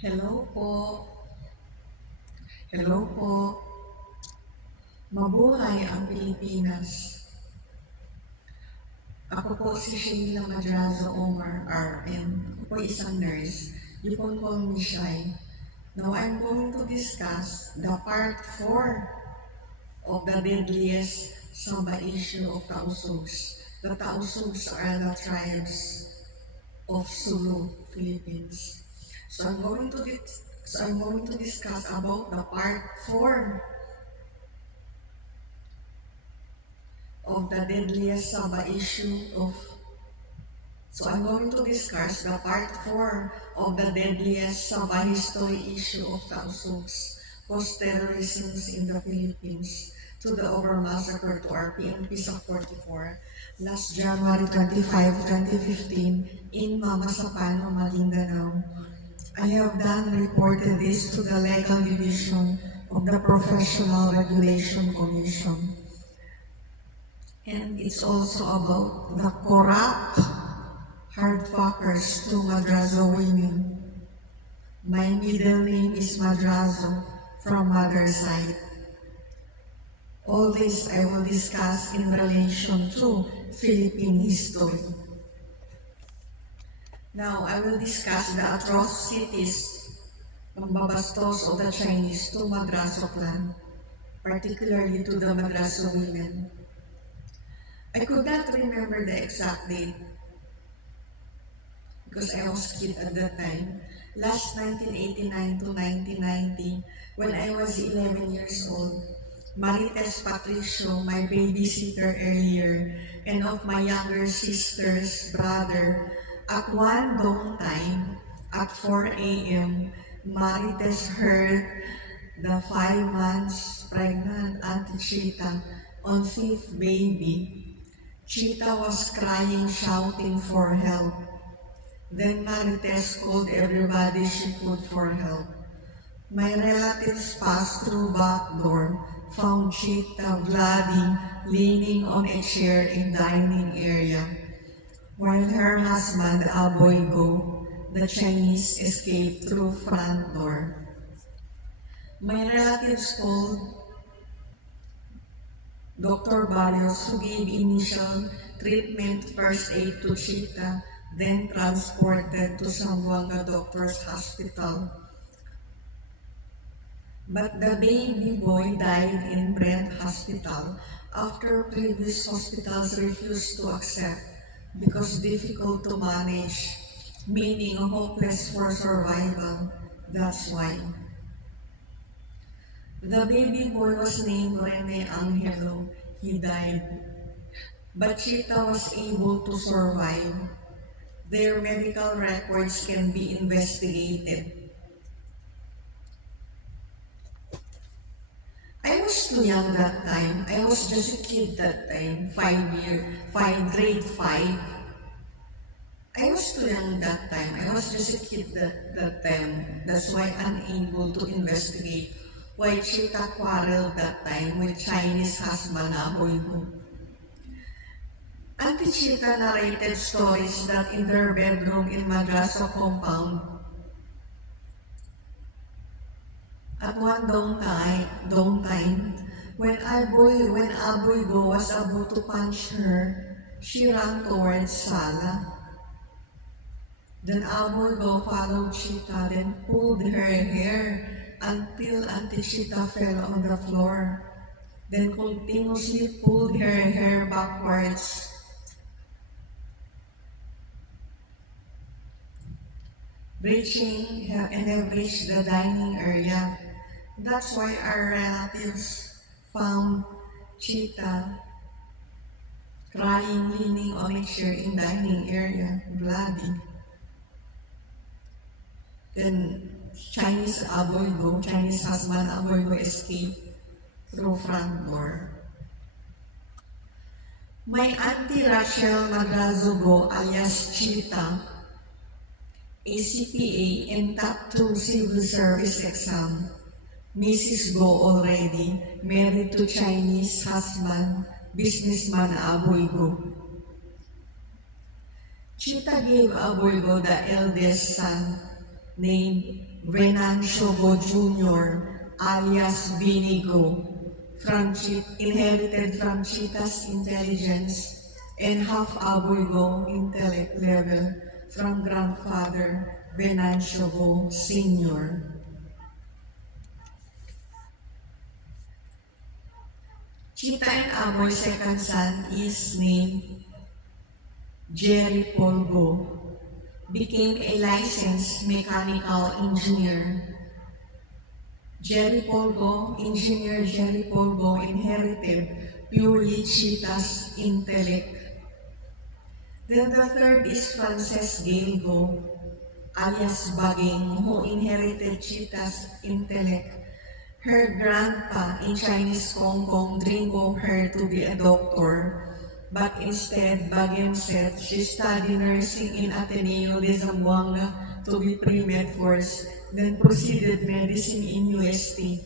Hello po. Hello po. Mabuhay ang Pilipinas. Ako po si Sheila Madrazo Omar RN. Ako po isang nurse. You can call me Shai. Now I'm going to discuss the part 4 of the deadliest Sabah issue of Tausugs. The Tausugs are the tribes of Sulu, Philippines. So I'm going to discuss about the part 4 of the deadliest Sabah issue of I'm going to discuss the part 4 of the deadliest Sabah history issue of Tausugs, post-terrorisms in the Philippines, to the over massacre to our PNP sa 44, last January 25, 2015, in Mamasapano, Maguindanao. I have reported this to the Legal Division of the Professional Regulation Commission. And it's also about the corrupt hard fackers to Madrazo women. My middle name is Madrazo from mother's side. All this I will discuss in relation to Philippine history. Now, I will discuss the atrocities ng babastos of the Chinese to Madrazo clan, particularly to the Madrazo women. I could not remember the exact date because I was a kid at that time. Last 1989 to 1990, when I was 11 years old, Marites Patricio, my babysitter earlier, and of my younger sister's brother, at one dawn time, at 4 a.m., Marites heard the 5 months pregnant Auntie Chita on 5th baby. Chita was crying, shouting for help. Then Marites called everybody she could for help. My relatives passed through back door, found Chita bloody, leaning on a chair in dining area, while her husband, Aboygo, the Chinese, escaped through front door. My relatives called Dr. Barrios, who gave initial treatment, first aid to Chita, then transported to Zamboanga Doctors Hospital. But the baby boy died in Brent Hospital after previous hospitals refused to accept because difficult to manage, meaning hopeless for survival. That's why. The baby boy was named Rene Angelo. He died. But Chita was able to survive. Their medical records can be investigated. I was too young that time. I was just a kid that time, grade 5. I was too young that time. I was just a kid that time. That's why unable to investigate why Chita quarreled that time with Chinese husband Aboygo. Auntie Chita narrated stories that in their bedroom in Madrazo compound, at one dawn time, when Aboygo was about to punch her, she ran towards Sala. Then Aboygo followed Chita, then pulled her hair until Auntie Chita fell on the floor. Then continuously pulled her hair backwards. Reaching and have reached the dining area. That's why our relatives found Chita crying, leaning on a chair in dining area, bloody. Then Chinese husband Aboygo escaped through front door. My auntie Rachel Madrazo alias Chita, a CPA and top 2 civil service exam. Mrs. Go already, married to Chinese husband, businessman Aboygo. Chita gave Aboygo the eldest son, named Venancio Jr. alias Vinigo, inherited from Cheetah's intelligence and half Aboygo intellect level from grandfather Venancio Sr. Cheetah and Aboy's second son is named Jerry Polgo, became a licensed mechanical engineer. Engineer Jerry Polgo inherited purely Cheetah's intellect. Then the third is Frances Gilgo, alias Baging, who inherited Cheetah's intellect. Her grandpa in Chinese Hong Kong dreamed of her to be a doctor, but instead, Bagim said she studied nursing in Ateneo de Zamboanga to be pre-med first, then proceeded medicine in UST.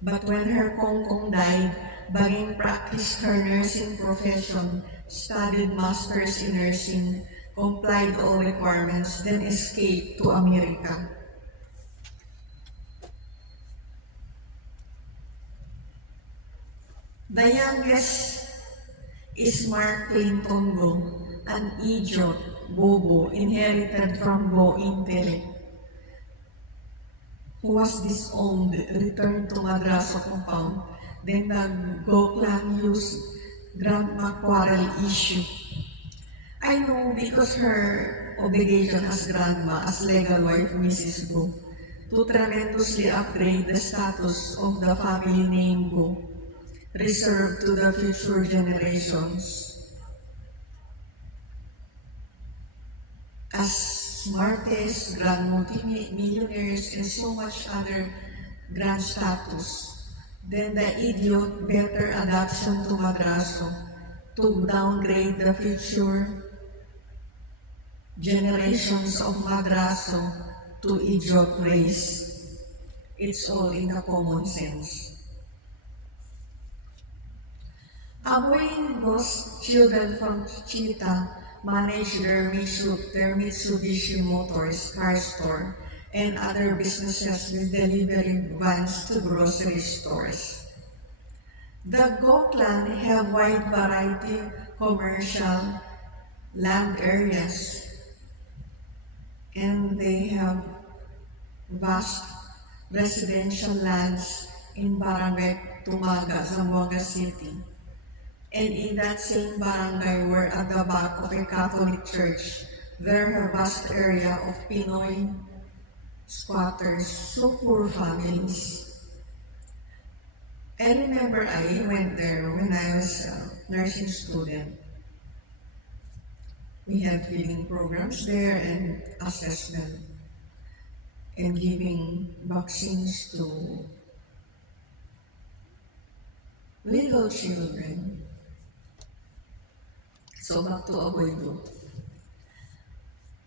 But when her Hong Kong died, Bagim practiced her nursing profession, studied masters in nursing, complied all requirements, then escaped to America. The youngest is Mark Clinton Go, an idiot, bobo, inherited from Go intellect, who was disowned, returned to Madrazo compound. Then the Go clan used grandma quarrel issue. I know because her obligation as grandma, as legal wife Mrs. Go, to tremendously upgrade the status of the family name Go, reserved to the future generations. As smartest, grand multi-millionaires, and so much other grand status, then the idiot better adoption to Madrazo to downgrade the future generations of Madrazo to idiot race. It's all in the common sense. Aboygo's children from Cheetah manage their Mitsubishi Motors car store and other businesses with delivering vans to grocery stores. The Go clan have wide variety of commercial land areas, and they have vast residential lands in Barangay Tumaga, Zamboanga City. And in that same barangay where at the back of a Catholic church, there are a vast area of Pinoy squatters, so poor families. I remember I went there when I was a nursing student. We had feeding programs there and assessment and giving vaccines to little children. So back to Aboygo.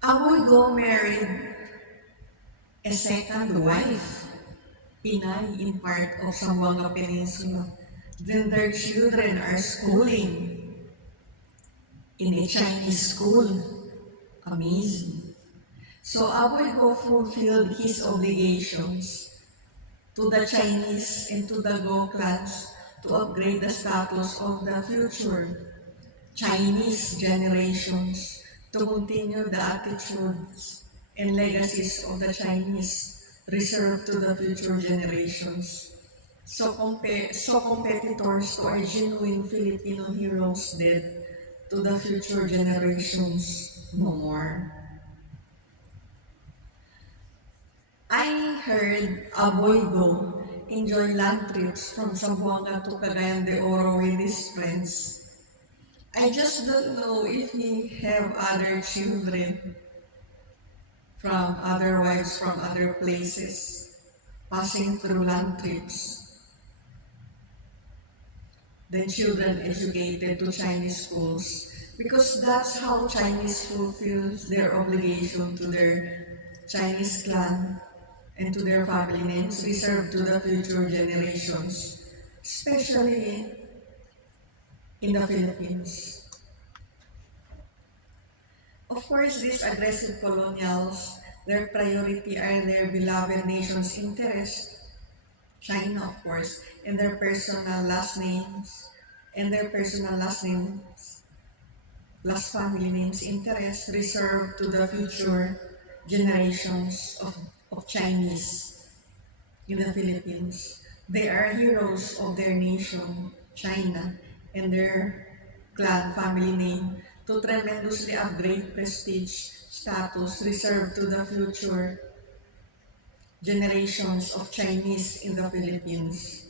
Aboygo married a second wife, Pinay, in part of Zamboanga Peninsula. Then their children are schooling in a Chinese school. Amazing. So Aboygo fulfilled his obligations to the Chinese and to the Go clans to upgrade the status of the future Chinese generations, to continue the attitudes and legacies of the Chinese reserved to the future generations. So competitors to our genuine Filipino heroes dead, to the future generations no more. I heard Aboygo enjoy land trips from Zamboanga to Cagayan de Oro with his friends. I just don't know if he have other children from other wives from other places passing through land trips. Then children educated to Chinese schools, because that's how Chinese fulfills their obligation to their Chinese clan and to their family names reserved to the future generations, especially in the Philippines. Of course, these aggressive colonials Their priority are their beloved nation's interest, China of course, and their personal last names, last family names interest reserved to the future generations of Chinese in the Philippines. They are heroes of their nation, China, and their clan family name to tremendously upgrade prestige status reserved to the future generations of Chinese in the Philippines.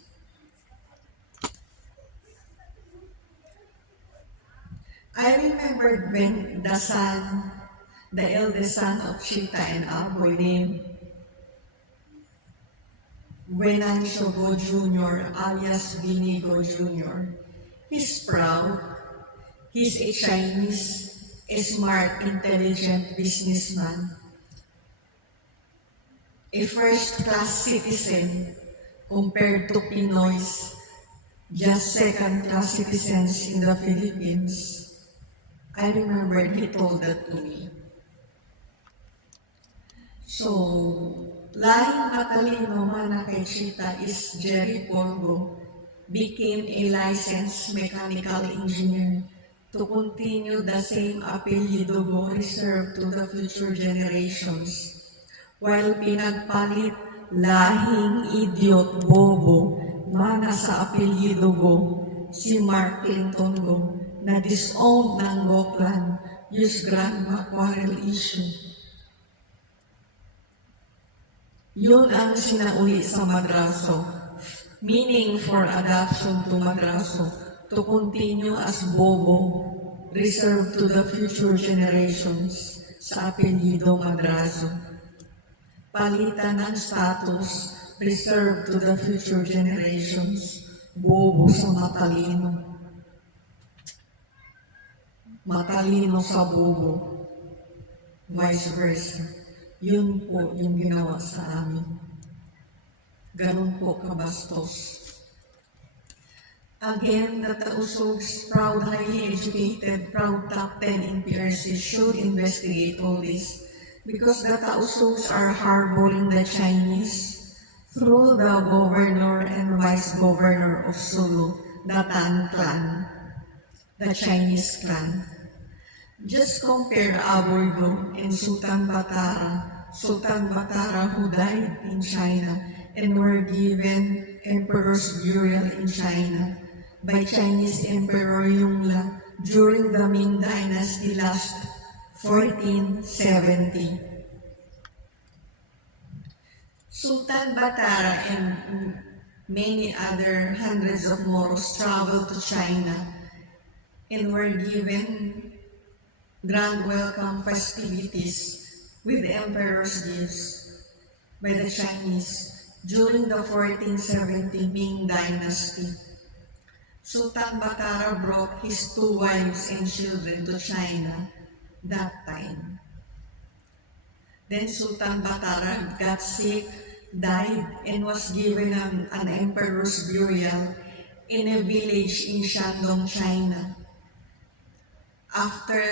I remembered when the eldest son of Chita and Aboy named Venancio Jr. alias Vinigo Jr. He's proud. He's a Chinese, a smart, intelligent businessman, a first-class citizen compared to Pinoys, just second-class citizens in the Philippines. I remember he told that to me. So, lahing matalino mana kay Chita is Jerry Polgo, became a licensed mechanical engineer to continue the same apelyido go reserved to the future generations. While pinagpalit lahing idiot bobo mana sa apelyido go, si Mark Clinton go, na disowned ng Go clan, use grandma quarrel issue. Yun ang sinauli sa Madrazo, meaning for adoption to Madrazo, to continue as bobo, reserved to the future generations sa apelyido Madrazo. Palitan ng status, reserved to the future generations, bobo sa matalino. Matalino sa bobo, vice versa. Yun po yung ginawa sa amin. Ganun po kabastos. Again, the Tausugs, proud, highly educated, proud top 10 in PRC should investigate all this because the Tausugs are harboring the Chinese through the governor and vice governor of Sulu, the Tan clan, the Chinese clan. Just compare Aborgo and Sultan Batara who died in China and were given emperor's burial in China by Chinese Emperor Yongle during the Ming Dynasty last 1470. Sultan Batara and many other hundreds of Moros traveled to China and were given grand welcome festivities with the emperor's gifts by the Chinese during the 1470 Ming Dynasty. Sultan Batara brought his 2 wives and children to China that time. Then Sultan Batara got sick, died, and was given an emperor's burial in a village in Shandong, China. After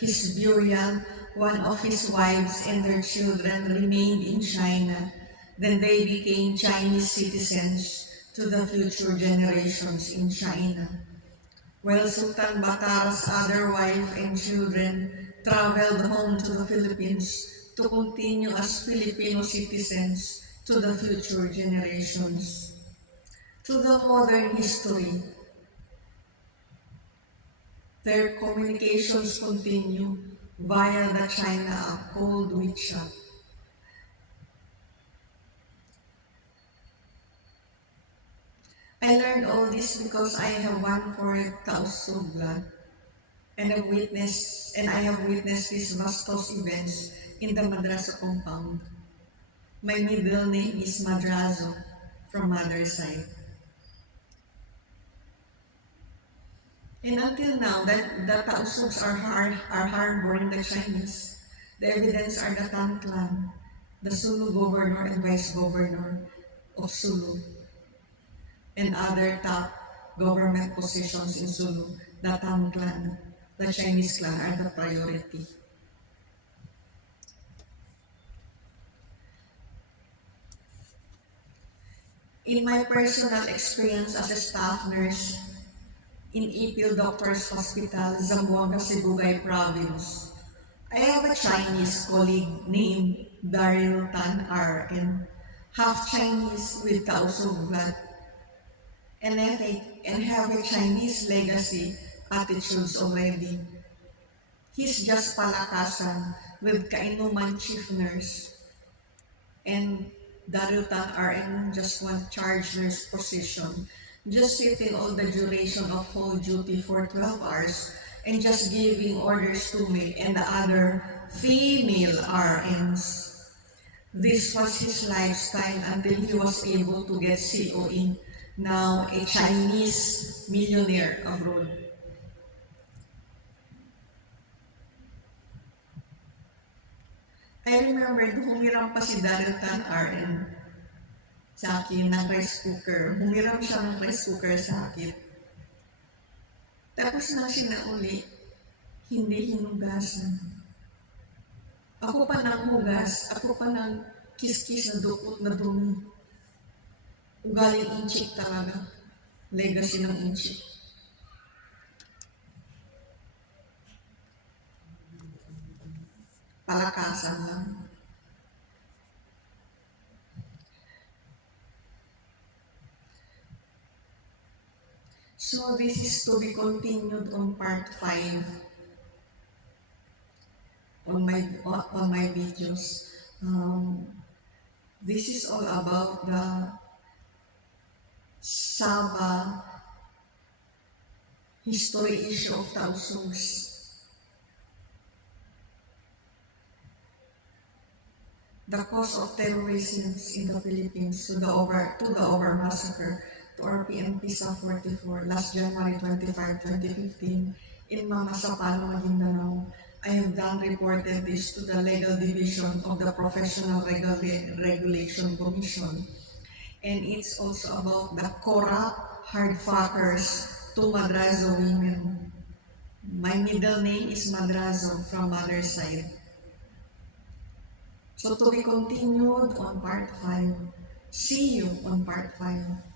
his burial, one of his wives and their children remained in China. Then they became Chinese citizens to the future generations in China. While Sultan Batara's other wife and children traveled home to the Philippines to continue as Filipino citizens to the future generations. To the modern history, their communications continue via the China called WeChat. I learned all this because I have one for Tausugs and I have witnessed these vastos events in the Madrazo compound. My middle name is Madrazo from mother's side. And until now, the Tausugs are harboring the Chinese. The evidence are the Tan clan, the Sulu governor and vice governor of Sulu, and other top government positions in Sulu. The Tan clan, the Chinese clan are the priority. In my personal experience as a staff nurse in Ipil Doctors Hospital, Zamboanga, Sibugay Province, I have a Chinese colleague named Daryl Tan R. and half Chinese with Tausugs blood and have a Chinese legacy attitudes already. He's just palakasan with Kainuman chief nurse and Daryl Tan RN just one charge nurse position, just sitting all the duration of whole duty for 12 hours and just giving orders to me and the other female RNs. This was his lifestyle until he was able to get COE, now a Chinese millionaire abroad. I remember humiram pa si Daryl Tan RN sa akin ng rice cooker. Humiram siya ng rice cooker sa akin. Tapos nang sinauli, hindi hinugasan. Ako pa nang hugas, ako pa nang kiskis na dukot na dumi. Ugaling inchik talaga. Legacy ng inchik. Palakasan lang. So this is to be continued on part 5 on my videos. This is all about the Sabah history issue of Tausugs. The cause of terrorisms in the Philippines to the over massacre to our PNP sa 44 last January 25, 2015 in Mamasapalo, Maguindanao. I have done reported this to the Legal Division of the Professional Regulation Commission. And it's also about the corrupt hard fackers to Madrazo women. My middle name is Madrazo from mother's side. So to be continued on part 5. See you on part 5.